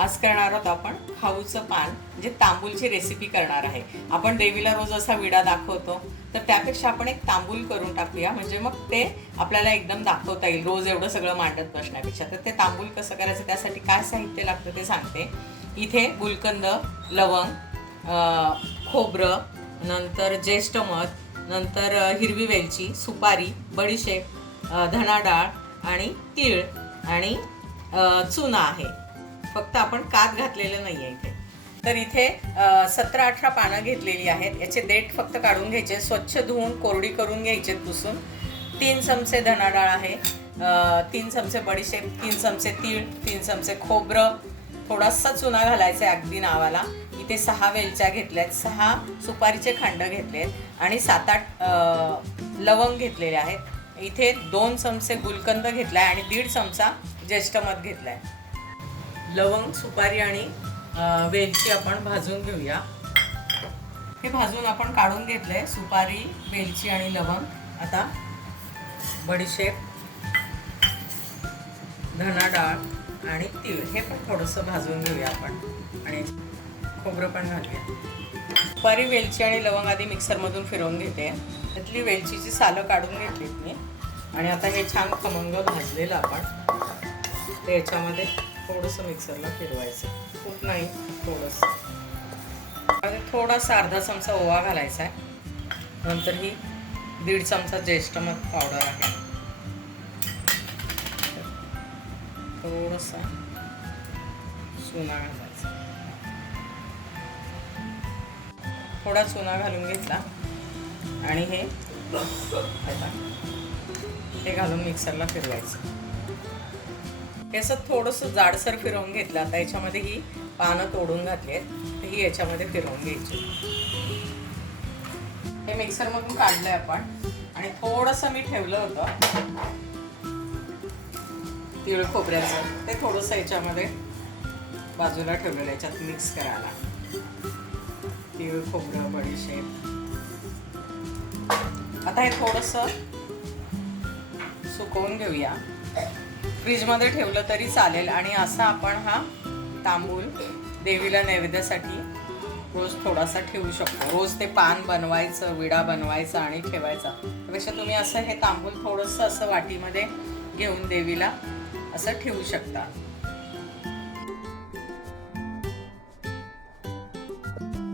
आज करणार आहोत आपण खाऊचं पान म्हणजे तांबूलची रेसिपी करणार आहे. आपण देवीला रोज असा विडा दाखवतो तर त्यापेक्षा आपण एक तांबूल करून टाकूया. म्हणजे मग ते आपल्याला एकदम दाखवता येईल रोज एवढं सगळं मांडत बसण्यापेक्षा. तर ते तांबूल कसं करायचं त्यासाठी काय साहित्य लागतं ते सांगते. इथे गुलकंद लवंग खोबरं नंतर ज्येष्ठ मध नंतर हिरवी वेलची सुपारी बडीशेप धना डाळ आणि तीळ आणि चुना आहे. फक्त आपण कात घातलेलं नाही आहे इथे. तर इथे सतरा अठरा पानं घेतलेली आहेत. याचे देठ फक्त काढून घ्यायचे. स्वच्छ धुवून कोरडी करून घ्यायचे पुसून. तीन चमचे धनाडाळ आहे. तीन चमचे बडीशेप तीन चमचे तीळ तीन चमचे खोबरं. थोडासा चुना घालायचा आहे अगदी नावाला. इथे सहा वेलच्या घेतल्यात. सहा सुपारीचे खांड घेतलेत. आणि सात आठ लवंग घेतलेले आहेत. इथे दोन चमचे गुलकंद घेतला आहे आणि दीड चमचा ज्येष्ठ मध आहे लवंग सुपारी आणि वेलची आपण भाजून घेऊया. हे भाजून आपण काढून घेतलं आहे सुपारी वेलची आणि लवंग. आता बडीशेप धना डाळ आणि तीळ हे पण थोडंसं भाजून घेऊया आपण. आणि खोबरं पण घालूया. सुपारी वेलची आणि लवंग आधी मिक्सरमधून फिरवून घेते. त्यातली वेलचीची सालं काढून घेतलीत मी. आणि आता हे छान खमंग भाजलेलं आपण. ते याच्यामध्ये थोडंसं मिक्सरला फिरवायचं. खूप नाही थोडंसं. आणि थोडासा अर्धा चमचा ओवा घालायचा आहे. नंतर ही दीड चमचा ज्येष्ठ मध पावडर आहे. थोडंसं चुना घालायचा. थोडा चुना घालून घेतला. आणि हे हे घालून मिक्सरला फिरवायचं. हे असं थोडंसं जाडसर फिरवून घेतलं. आता याच्यामध्ये ही पानं तोडून घातली आहेत. ही याच्यामध्ये फिरवून घ्यायची. हे मिक्सरमधून काढलंय आपण. आणि थोडंसं मी ठेवलं होतं. तिळ खोबऱ्याचं. ते थोडंसं याच्यामध्ये बाजूला ठेवलेलं याच्यात मिक्स करायला. तिळ खोबरं बडीशेप. आता हे थोडंसं सुकवून घेऊया. फ्रीजमध्ये ठेवलं तरी चालेल. आणि असा आपण हा तांबूल देवीला नैवेद्यासाठी रोज थोडासा ठेवू शकतो. रोज ते पान बनवायचं विडा बनवायचा आणि ठेवायचा. त्यापेक्षा तुम्ही असं हे तांबूल थोडंसं असं वाटीमध्ये घेऊन देवीला असं ठेवू शकता.